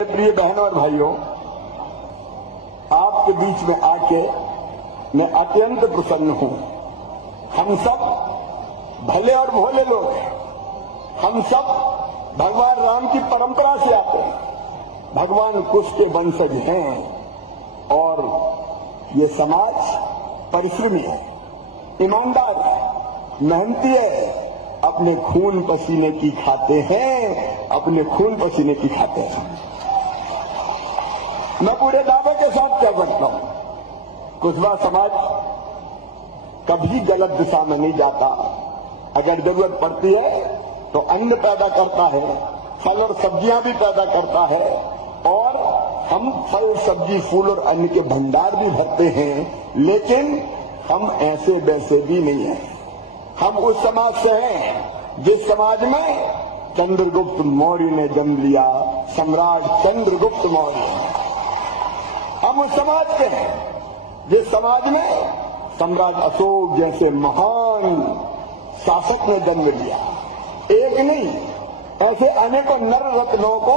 प्रिय बहनों और भाइयों, आपके बीच में आके मैं अत्यंत प्रसन्न हूं। हम सब भले और भोले लोग हैं। हम सब भगवान राम की परंपरा से आते हैं, भगवान कुश के वंशज हैं और ये समाज परिश्रमी है, ईमानदार है, मेहनती है, अपने खून पसीने की खाते हैं, अपने खून पसीने की खाते हैं। मैं पूरे दावे के साथ कह सकता हूं, कुशवाहा समाज कभी गलत दिशा में नहीं जाता। अगर जरूरत पड़ती है तो अन्न पैदा करता है, फल और सब्जियां भी पैदा करता है और हम फल सब्जी फूल और अन्न के भंडार भी भरते हैं। लेकिन हम ऐसे वैसे भी नहीं हैं। हम उस समाज से हैं जिस समाज में चंद्रगुप्त मौर्य ने जन्म लिया, सम्राट चंद्रगुप्त मौर्य। हम उस समाज के हैं जिस समाज में सम्राट अशोक जैसे महान शासक ने जन्म लिया। एक नहीं, ऐसे अनेकों नर रत्नों को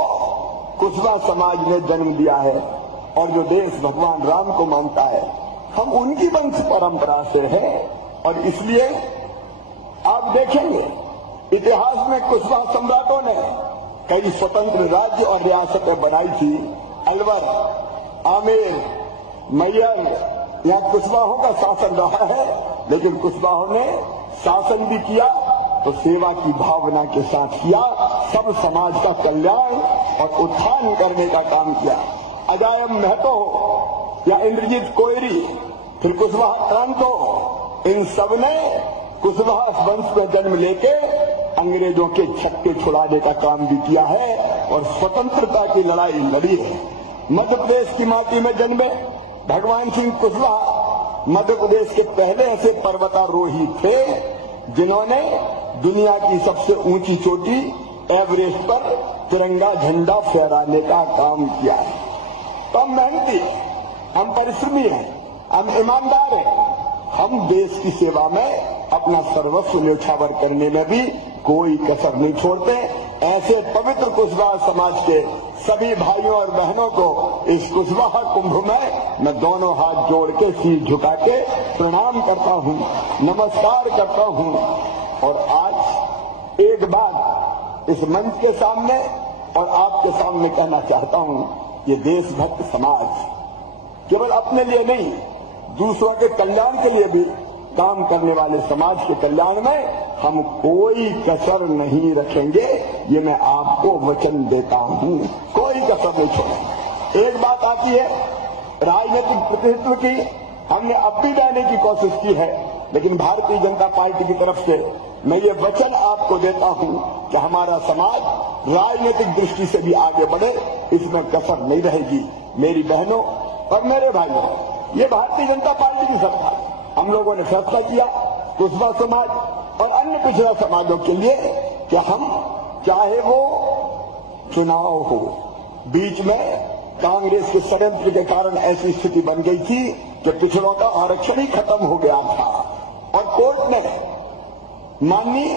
कुशवाहा समाज ने जन्म दिया है। और जो देश भगवान राम को मानता है, हम उनकी वंश परंपरा से हैं। और इसलिए आप देखेंगे इतिहास में कुशवाहा सम्राटों ने कई स्वतंत्र राज्य और रियासतें बनाई थी। अलवर, आमेर, मैयर, यहाँ कुशवाहों का शासन रहा है। लेकिन कुशवाहों ने शासन भी किया तो सेवा की भावना के साथ किया, सब समाज का कल्याण और उत्थान करने का काम किया। अजायब महतो हो या इंद्रजीत कोयरी, फिर कुशवाहा क्रांतो, इन सब ने कुशवाहा वंश में जन्म लेके अंग्रेजों के छक्के छुड़ाने का काम भी किया है और स्वतंत्रता की लड़ाई लड़ी है। मध्य प्रदेश की माटी में जन्मे भगवान सिंह कुशवाहा मध्य प्रदेश के पहले ऐसे पर्वतारोही थे जिन्होंने दुनिया की सबसे ऊंची चोटी एवरेस्ट पर तिरंगा झंडा फहराने का काम किया है। तो हम मेहनती हैं, हम परिश्रमी हैं, हम ईमानदार हैं। हम देश की सेवा में अपना सर्वस्व न्यौछावर करने में भी कोई कसर नहीं छोड़ते। ऐसे पवित्र कुशवाहा समाज के सभी भाइयों और बहनों को इस कुशवाहा कुंभ में मैं दोनों हाथ जोड़ के सिर झुका के प्रणाम करता हूं, नमस्कार करता हूं। और आज एक बात इस मंच के सामने और आपके सामने कहना चाहता हूं, ये देशभक्त समाज केवल अपने लिए नहीं, दूसरों के कल्याण के लिए भी काम करने वाले समाज के कल्याण में हम कोई कसर नहीं रखेंगे। ये मैं आपको वचन देता हूं, कोई कसर नहीं छोड़ेंगे। एक बात आती है राजनीतिक प्रतिनिधित्व की, हमने अब भी देने की कोशिश की है, लेकिन भारतीय जनता पार्टी की तरफ से मैं ये वचन आपको देता हूं कि हमारा समाज राजनीतिक दृष्टि से भी आगे बढ़े, इसमें कसर नहीं रहेगी। मेरी बहनों और मेरे भाइयों, ये भारतीय जनता पार्टी की सरकार, हम लोगों ने फैसला किया कुशवाहा समाज और अन्य पिछड़ा समाजों के लिए कि हम, चाहे वो चुनाव हो, बीच में कांग्रेस के षड्यंत्र के कारण ऐसी स्थिति बन गई थी कि पिछड़ों का आरक्षण ही खत्म हो गया था और कोर्ट ने, माननीय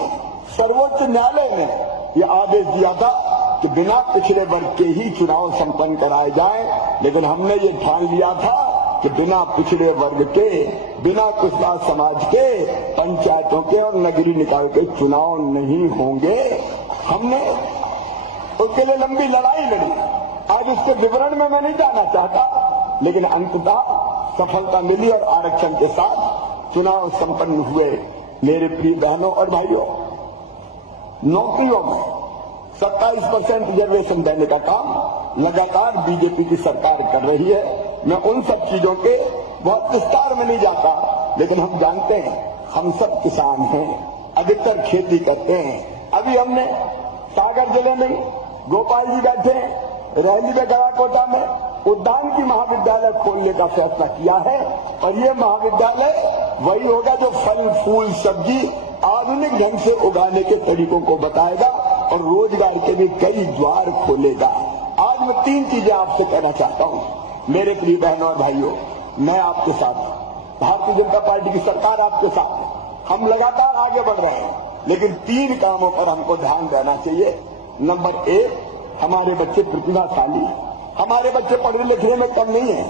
सर्वोच्च न्यायालय ने यह आदेश दिया था कि बिना पिछड़े वर्ग के ही चुनाव संपन्न कराए जाएं। लेकिन हमने ये ठान लिया था कि बिना पिछड़े वर्ग के, बिना कुशवाहा समाज के पंचायतों के और नगरीय निकाय के चुनाव नहीं होंगे। हमने उसके लिए लंबी लड़ाई लड़ी। आज उसके विवरण में मैं नहीं जाना चाहता, लेकिन अंततः सफलता मिली और आरक्षण के साथ चुनाव संपन्न हुए। मेरे प्रिय बहनों और भाइयों, नौकरियों में 27% रिजर्वेशन देने का काम लगातार बीजेपी की सरकार कर रही है। मैं उन सब चीजों के बहुत विस्तार में नहीं जाता, लेकिन हम जानते हैं हम सब किसान हैं, अधिकतर खेती करते हैं। अभी हमने सागर जिले में गोपाल जी बैठे हैं, रैली में गलाकोटा में उद्यान की महाविद्यालय खोलने का फैसला किया है। और ये महाविद्यालय वही होगा जो फल फूल सब्जी आधुनिक ढंग से उगाने के तरीकों को बताएगा और रोजगार के भी कई द्वार खोलेगा। आज मैं 3 चीजें आपसे कहना चाहता हूं मेरे प्रिय बहनों और भाइयों। मैं आपके साथ, भारतीय जनता पार्टी की सरकार आपके साथ, हम लगातार आगे बढ़ रहे हैं, लेकिन 3 कामों पर हमको ध्यान देना चाहिए। नंबर 1, हमारे बच्चे प्रतिभाशाली, हमारे बच्चे पढ़ने लिखने में कम नहीं है,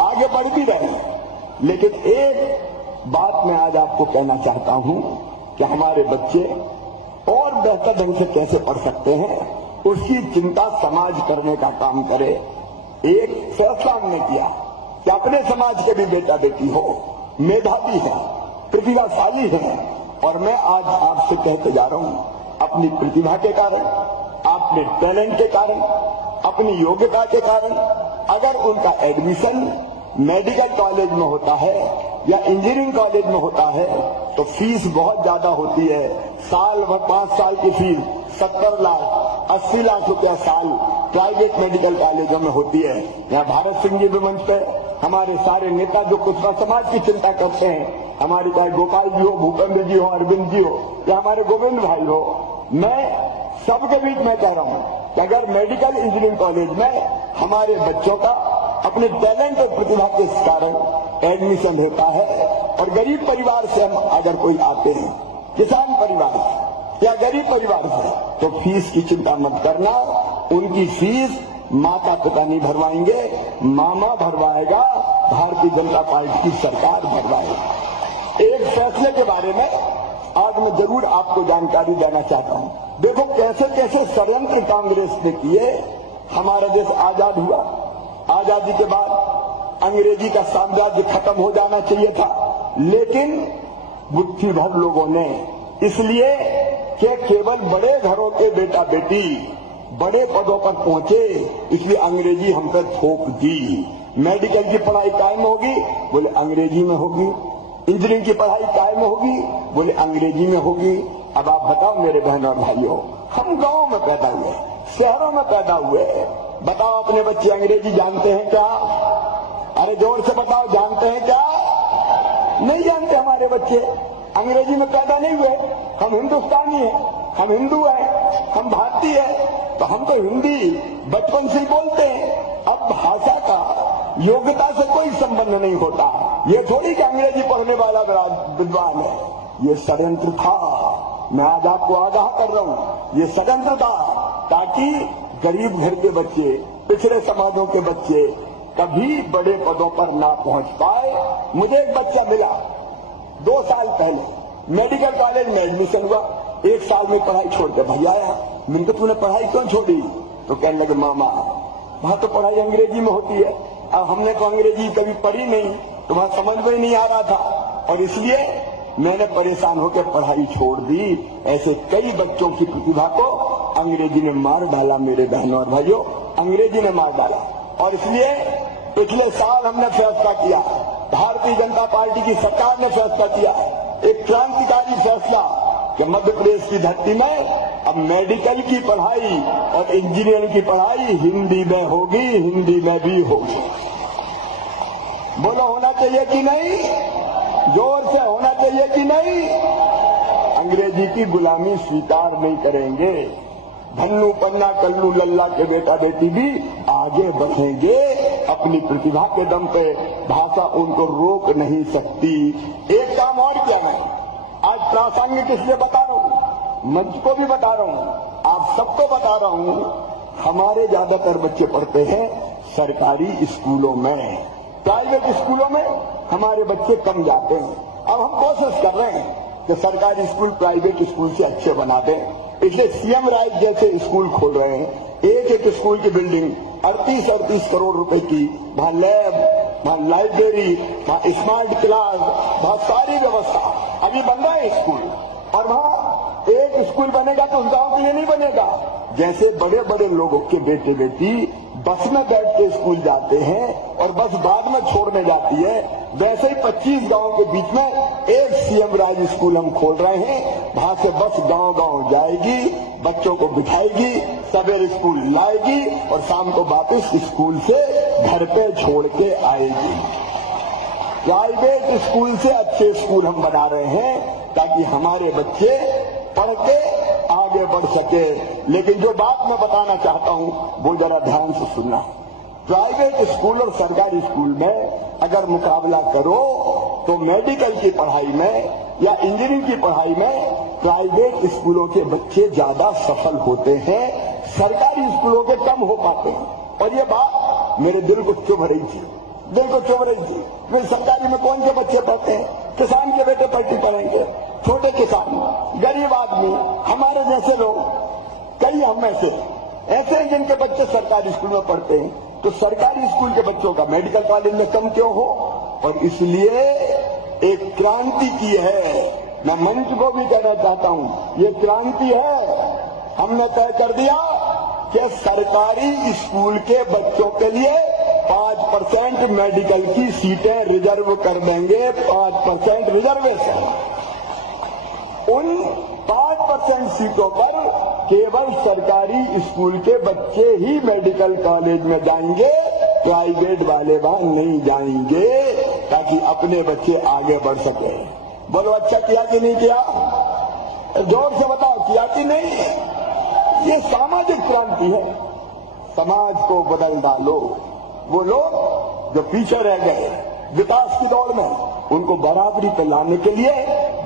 आगे बढ़ भी रहे हैं। लेकिन एक बात मैं आज आपको कहना चाहता हूं कि हमारे बच्चे और बेहतर ढंग से कैसे पढ़ सकते हैं, उसकी चिंता समाज करने का काम करे। एक फैसला हमने किया कि अपने समाज के भी बेटा बेटी हो, मेधावी है, प्रतिभाशाली है, और मैं आज आपसे कहते जा रहा हूं, अपनी प्रतिभा के कारण, अपने टैलेंट के कारण, अपनी योग्यता के कारण अगर उनका एडमिशन मेडिकल कॉलेज में होता है या इंजीनियरिंग कॉलेज में होता है तो फीस बहुत ज्यादा होती है। साल भर 5 साल की फीस 70 लाख 80 लाख रुपया साल प्राइवेट मेडिकल कॉलेजों में होती है। यहाँ भारत सिंह जी भी मंच पे, हमारे सारे नेता जो कुछ समाज की चिंता करते हैं, हमारे चाहे गोपाल जी हो, भूपेंद्र जी हो, अरविंद जी हो या हमारे गोविंद भाई हो, मैं सबके बीच में कह रहा हूं कि अगर मेडिकल इंजीनियरिंग कॉलेज में हमारे बच्चों का अपने टैलेंट और प्रतिभा के कारण एडमिशन होता है और गरीब परिवार से हम अगर कोई आते हैं, किसान परिवार से या गरीब परिवार से, तो फीस की चिंता मत करना। उनकी फीस माता पिता नहीं भरवाएंगे, मामा भरवाएगा, भारतीय जनता पार्टी की सरकार भरवाएगी। एक फैसले के बारे में आज मैं जरूर आपको जानकारी देना चाहता हूं। देखो कैसे कैसे षड्यंत्र कांग्रेस ने किए। हमारा देश आजाद हुआ, आजादी के बाद अंग्रेजी का साम्राज्य खत्म हो जाना चाहिए था, लेकिन मुट्ठी भर लोगों ने, इसलिए कि केवल बड़े घरों के बेटा बेटी बड़े पदों पर पहुंचे, इसलिए अंग्रेजी हम पर थोप दी। मेडिकल की पढ़ाई कायम होगी, बोले अंग्रेजी में होगी, इंजीनियरिंग की पढ़ाई कायम होगी, बोले अंग्रेजी में होगी। अब आप बताओ मेरे बहन और भाइयों, हम गांव में पैदा हुए, शहरों में पैदा हुए, बताओ अपने बच्चे अंग्रेजी जानते हैं क्या? अरे जोर से बताओ, जानते हैं क्या? नहीं जानते हमारे बच्चे, अंग्रेजी में पैदा नहीं हुए। हम हिंदुस्तानी हैं, हम हिंदू हैं, हम भारतीय हैं, तो हम तो हिंदी बचपन से ही बोलते हैं। अब भाषा का योग्यता से कोई संबंध नहीं होता। ये थोड़ी कि अंग्रेजी पढ़ने वाला विद्वान है, ये षड्यंत्र था। मैं आज आपको आगाह कर रहा हूं, ये षड्यंत्र था ताकि गरीब घर के बच्चे, पिछड़े समाजों के बच्चे कभी बड़े पदों पर ना पहुंच पाए। मुझे एक बच्चा मिला 2 साल पहले, मेडिकल कॉलेज में एडमिशन हुआ, 1 साल में पढ़ाई छोड़ के भाई आया। मैंने कहा तूने पढ़ाई क्यों छोड़ी? तो कहने लगे मामा वहां तो पढ़ाई अंग्रेजी में होती है, अब हमने तो अंग्रेजी कभी पढ़ी नहीं, तो वहां समझ में नहीं आ रहा था और इसलिए मैंने परेशान होकर पढ़ाई छोड़ दी। ऐसे कई बच्चों की प्रतिभा को अंग्रेजी ने मार डाला। मेरे बहनों और भाइयों, अंग्रेजी ने मार डाला और इसलिए पिछले साल हमने फैसला किया, भारतीय जनता पार्टी की सरकार ने फैसला किया, एक क्रांतिकारी फैसला कि मध्य प्रदेश की धरती में अब मेडिकल की पढ़ाई और इंजीनियरिंग की पढ़ाई हिंदी में होगी, हिंदी में भी होगी। बोलो होना चाहिए कि नहीं? जोर से होना चाहिए कि नहीं? अंग्रेजी की गुलामी स्वीकार नहीं करेंगे। धन्नू पन्ना कल्लू लल्ला के बेटा बेटी भी आगे बढ़ेंगे अपनी प्रतिभा के दम पे, भाषा उनको रोक नहीं सकती। एक काम और किया मैं आज प्रासंगिक इसलिए बता रहा हूं, मंच को भी बता रहा हूं, आप सबको बता रहा हूं। हमारे ज्यादातर बच्चे पढ़ते हैं सरकारी स्कूलों में, प्राइवेट स्कूलों में हमारे बच्चे कम जाते हैं। अब हम कोशिश कर रहे हैं कि सरकारी स्कूल प्राइवेट स्कूल से अच्छे बना दें, इसलिए सीएम राइट जैसे स्कूल खोल रहे हैं। एक एक स्कूल की बिल्डिंग 38-38 करोड़ रुपए की, वहां लैब, वहां लाइब्रेरी, वहां स्मार्ट क्लास, वहां सारी व्यवस्था। अभी बन रहा है स्कूल और वहां एक स्कूल बनेगा तो गांव के लिए नहीं बनेगा। जैसे बड़े बड़े लोगों के बेटे बेटी बस में बैठ के स्कूल जाते हैं और बस बाद में छोड़ने जाती है, वैसे ही 25 गांव के बीच में एक सीएम राज स्कूल हम खोल रहे हैं। वहां से बस गांव गांव जाएगी, बच्चों को बिठाएगी, सवेरे स्कूल लाएगी और शाम को वापस स्कूल से घर पे छोड़ के आएगी। प्राइवेट स्कूल से अच्छे स्कूल हम बना रहे हैं ताकि हमारे बच्चे पढ़ के आगे बढ़ सके। लेकिन जो बात मैं बताना चाहता हूं वो जरा ध्यान से सुनना। प्राइवेट स्कूल और सरकारी स्कूल में अगर मुकाबला करो तो मेडिकल की पढ़ाई में या इंजीनियरिंग की पढ़ाई में प्राइवेट स्कूलों के बच्चे ज्यादा सफल होते हैं सरकारी स्कूलों के कम हो पाते हैं। और ये बात मेरे दिल को चुभ रही थी, दिल को चुभ रही थी। वे सरकारी में कौन से बच्चे पढ़ते हैं? किसान के बेटे पढ़ती पढ़ेंगे, छोटे किसान, गरीब आदमी, हमारे जैसे लोग, कई हम में से ऐसे हैं जिनके बच्चे सरकारी स्कूल में पढ़ते हैं। तो सरकारी स्कूल के बच्चों का मेडिकल कॉलेज में कम क्यों हो? और इसलिए एक क्रांति की है। मैं मंच को भी कहना चाहता हूं, ये क्रांति है। हमने तय कर दिया कि सरकारी स्कूल के बच्चों के लिए 5% मेडिकल की सीटें रिजर्व कर देंगे, 5% रिजर्वेशन। उन 5% सीटों पर केवल सरकारी स्कूल के बच्चे ही मेडिकल कॉलेज में जाएंगे, प्राइवेट वाले वहां नहीं जाएंगे, ताकि अपने बच्चे आगे बढ़ सके। बोलो अच्छा किया कि नहीं किया? जोर से बताओ, किया कि नहीं? ये सामाजिक क्रांति है। समाज को बदल डालो। वो लोग जो पीछे रह गए विकास की दौड़ में, उनको बराबरी पर लाने के लिए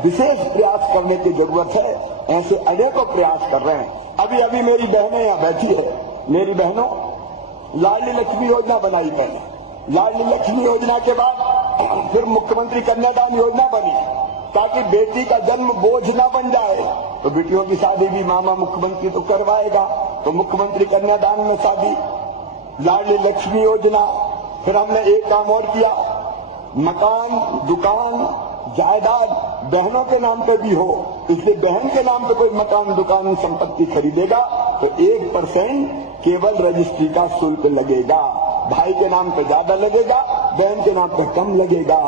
विशेष प्रयास करने की जरूरत है। ऐसे अनेकों प्रयास कर रहे हैं। अभी अभी मेरी बहनें यहाँ बैठी है, मेरी बहनों, लाडली लक्ष्मी योजना बनाई पहले। लाडली लक्ष्मी योजना के बाद फिर मुख्यमंत्री कन्यादान योजना बनी, ताकि बेटी का जन्म बोझ न बन जाए। तो बेटियों की शादी भी मामा मुख्यमंत्री तो करवाएगा, तो मुख्यमंत्री कन्यादान में शादी, लाडली लक्ष्मी योजना। फिर हमने एक काम और किया, मकान, दुकान, जायदाद बहनों के नाम पे भी हो। इसलिए बहन के नाम पे कोई मकान, दुकान, संपत्ति खरीदेगा तो 1% केवल रजिस्ट्री का शुल्क लगेगा। भाई के नाम पे ज्यादा लगेगा, बहन के नाम पे कम लगेगा।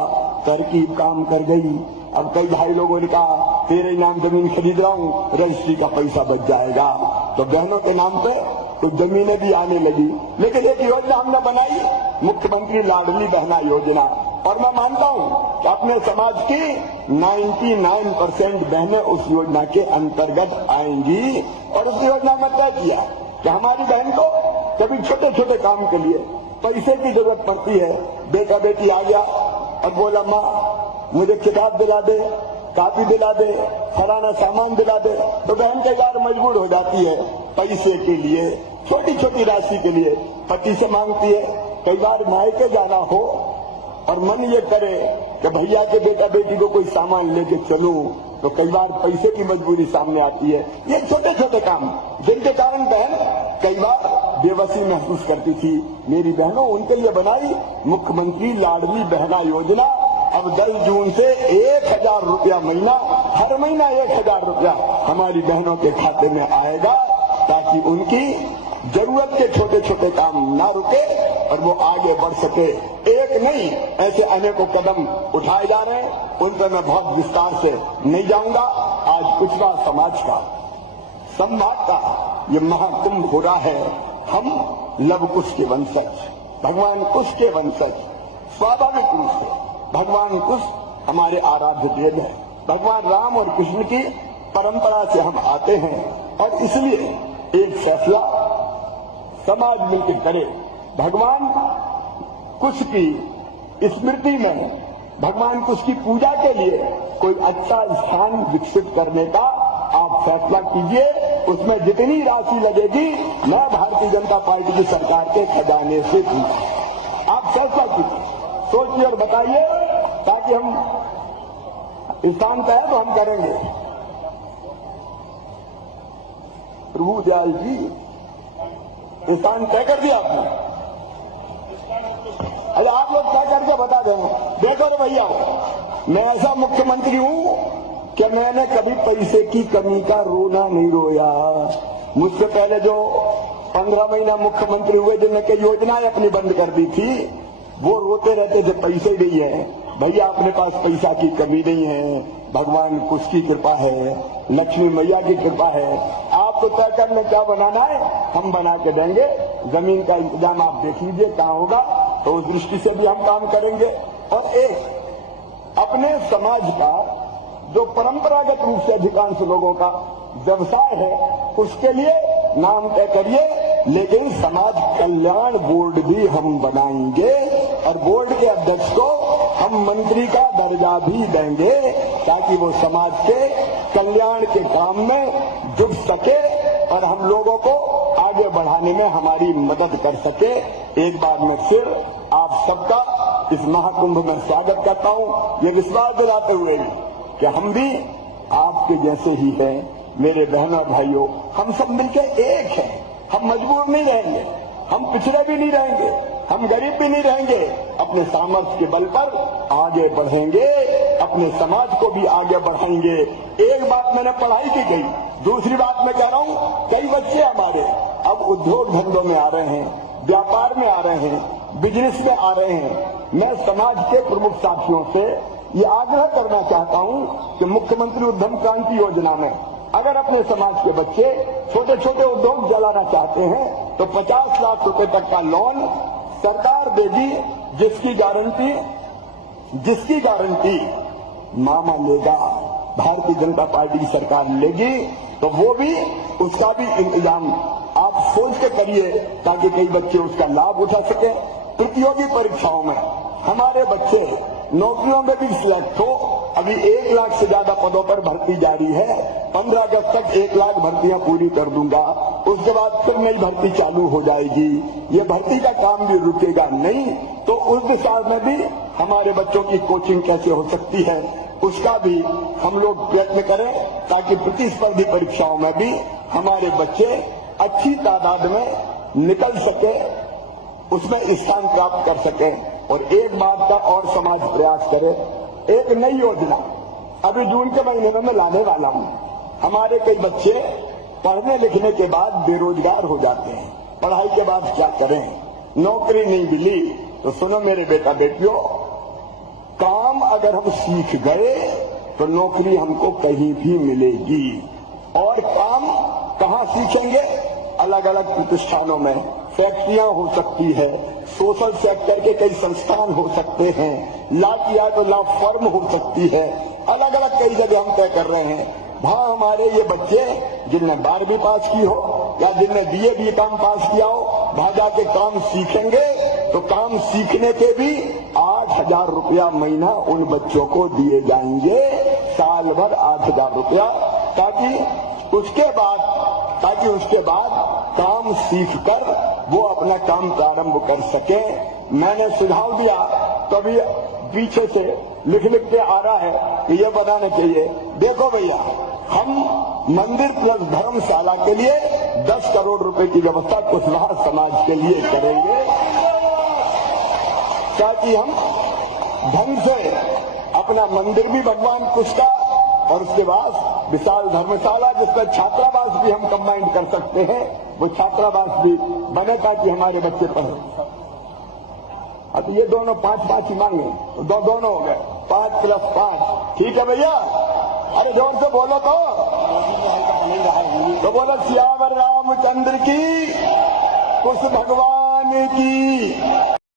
तरकीब काम कर गई। अब कई भाई लोगों ने कहा तेरे नाम जमीन खरीद रहा हूं, रजिस्ट्री का पैसा बच जाएगा। तो बहनों के नाम पे तो जमीनें भी आने लगी। लेकिन एक योजना हमने बनाई, मुख्यमंत्री लाडली बहना योजना। और मैं मानता हूं कि अपने समाज की 99% बहनें उस योजना के अंतर्गत आएंगी। और उस योजना में तय किया कि हमारी बहन को कभी छोटे छोटे काम के लिए पैसे की जरूरत पड़ती है, बेटा बेटी आ गया और बोला माँ मुझे किताब दिला दे, कापी दिला दे, फलाना सामान दिला दे, तो बहन कई बार मजबूर हो जाती है पैसे के लिए, छोटी छोटी राशि के लिए पति से मांगती है। कई बार मायके जाना हो और मन ये करे कि भैया के बेटा बेटी को कोई सामान लेके चलूं, तो कई बार पैसे की मजबूरी सामने आती है। ये छोटे छोटे काम जिनके कारण बहन कई बार बेबसी महसूस करती थी। मेरी बहनों, उनके लिए बनाई मुख्यमंत्री लाडली बहना योजना। अब 10 जून से 1000 रुपया महीना, हर महीना 1000 रुपया हमारी बहनों के खाते में आएगा, ताकि उनकी जरूरत के छोटे छोटे काम ना रुके और वो आगे बढ़ सके। एक नहीं, ऐसे अनेकों कदम उठाए जा रहे हैं, उन पर मैं बहुत विस्तार से नहीं जाऊंगा। आज पिछड़ा समाज का, संवाद का ये महाकुंभ हो रहा है। हम लव कुश के वंशज, भगवान कुश के वंशज, स्वाभाविक रूप से भगवान कुश हमारे आराध्य देव है। भगवान राम और कृष्ण की परंपरा से हम आते हैं और इसलिए एक फैसला समाज मिलकर करे। भगवान कुश की स्मृति में, भगवान कुश की पूजा के लिए कोई अच्छा स्थान विकसित करने का आप फैसला कीजिए। उसमें जितनी राशि लगेगी मैं भारतीय जनता पार्टी की सरकार के खजाने से दूंगा। आप फैसला कीजिए, सोचिए और बताइए, ताकि हम स्थान तय है तो हम करेंगे। प्रभु दयाल जी, स्थान तय कर दिया आपने? अरे आप लोग तय करके बता दें। देखो रे भैया, मैं ऐसा मुख्यमंत्री हूं कि मैंने कभी पैसे की कमी का रोना नहीं रोया। मुझसे पहले जो 15 महीना मुख्यमंत्री हुए, जिनने कई योजनाएं अपनी बंद कर दी थी, वो रोते रहते थे पैसे नहीं है। भैया अपने पास पैसा की कमी नहीं है, भगवान कुश की कृपा है, लक्ष्मी मैया की कृपा है। आप तो तय कर लो क्या बनाना है, हम बना के देंगे। जमीन का इंतजाम आप देख लीजिए कहाँ होगा, तो उस दृष्टि से भी हम काम करेंगे। और एक अपने समाज का जो परंपरागत रूप से अधिकांश लोगों का व्यवसाय है, उसके लिए नाम तय करिए। लेकिन समाज कल्याण बोर्ड भी हम बनाएंगे और बोर्ड के अध्यक्ष को हम मंत्री का दर्जा भी देंगे, ताकि वो समाज के कल्याण के काम में जुट सके और हम लोगों को आगे आगे बढ़ाने में हमारी मदद कर सके। एक बार मैं फिर आप सबका इस महाकुंभ में स्वागत करता हूं, ये विश्वास दिलाते हुए कि हम भी आपके जैसे ही हैं। मेरे बहनों भाइयों, हम सब मिलकर एक हैं। हम मजबूर नहीं रहेंगे, हम पिछड़े भी नहीं रहेंगे, हम गरीब भी नहीं रहेंगे। अपने सामर्थ्य के बल पर आगे बढ़ेंगे, अपने समाज को भी आगे बढ़ाएंगे। एक बात मैंने पढ़ाई की गई, दूसरी बात मैं कह रहा हूं, कई बच्चे हमारे अब उद्योग धंधों में आ रहे हैं, व्यापार में आ रहे हैं, बिजनेस में आ रहे हैं। मैं समाज के प्रमुख साथियों से ये आग्रह करना चाहता हूं कि मुख्यमंत्री उद्यम क्रांति योजना में अगर अपने समाज के बच्चे छोटे छोटे उद्योग चलाना चाहते हैं तो 50 लाख रुपए तक का लोन सरकार देगी, जिसकी गारंटी मामा लेगा, भारतीय जनता पार्टी की सरकार लेगी। तो वो भी उसका भी इंतजाम आप सोच के करिए ताकि कई बच्चे उसका लाभ उठा सके। प्रतियोगी परीक्षाओं में हमारे बच्चे नौकरियों में भी सिलेक्ट हो। अभी 1 लाख से ज्यादा पदों पर भर्ती जारी है। 15 अगस्त तक 1 लाख भर्तियां पूरी कर दूंगा, उसके बाद फिर नई भर्ती चालू हो जाएगी। ये भर्ती का काम भी रुकेगा नहीं। तो उस दिशा में भी हमारे बच्चों की कोचिंग कैसे हो सकती है, उसका भी हम लोग प्रयत्न करें ताकि प्रतिस्पर्धी परीक्षाओं में भी हमारे बच्चे अच्छी तादाद में निकल सके, उसमें स्थान प्राप्त कर सके। और एक बात का और समाज प्रयास करे, एक नई योजना अभी जून के महीने में मैं लाने वाला हूं। हमारे कई बच्चे पढ़ने लिखने के बाद बेरोजगार हो जाते हैं, पढ़ाई के बाद क्या करें, नौकरी नहीं मिली। तो सुनो मेरे बेटा बेटियों, काम अगर हम सीख गए तो नौकरी हमको कहीं भी मिलेगी। और काम कहां सीखेंगे? अलग अलग प्रतिष्ठानों में, फैक्ट्रियां हो सकती है, सोशल सेक्टर के कई संस्थान हो सकते हैं, ला किया तो ला फर्म हो सकती है। अलग अलग कई जगह हम तय कर रहे हैं। वहां हमारे ये बच्चे जिनने 12वीं पास की हो या जिनने BA BCom पास किया हो, वहां जाके काम सीखेंगे तो काम सीखने के भी 8,000 रुपया महीना उन बच्चों को दिए जाएंगे, साल भर 8,000 रुपया, ताकि उसके बाद काम सीखकर वो अपना काम प्रारंभ कर सके। मैंने सुझाव दिया, तभी पीछे से लिख के आ रहा है कि ये बनाना चाहिए। देखो भैया, हम मंदिर प्लस धर्मशाला के लिए 10 करोड़ रुपए की व्यवस्था कुशवाहा समाज के लिए करेंगे ताकि हम ढंग से अपना मंदिर भी भगवान कुछ का और उसके बाद विशाल धर्मशाला जिसमें छात्रावास भी हम कंबाइंड कर सकते हैं, वो छात्रावास भी बने ताकि हमारे बच्चे पढ़े। अब ये दोनों 5-5 ही मांगे, दोनों हो गए 5 + 5, ठीक है भैया? अरे जोर से बोलो तो बोलो सियावर रामचंद्र की, कुश भगवान की।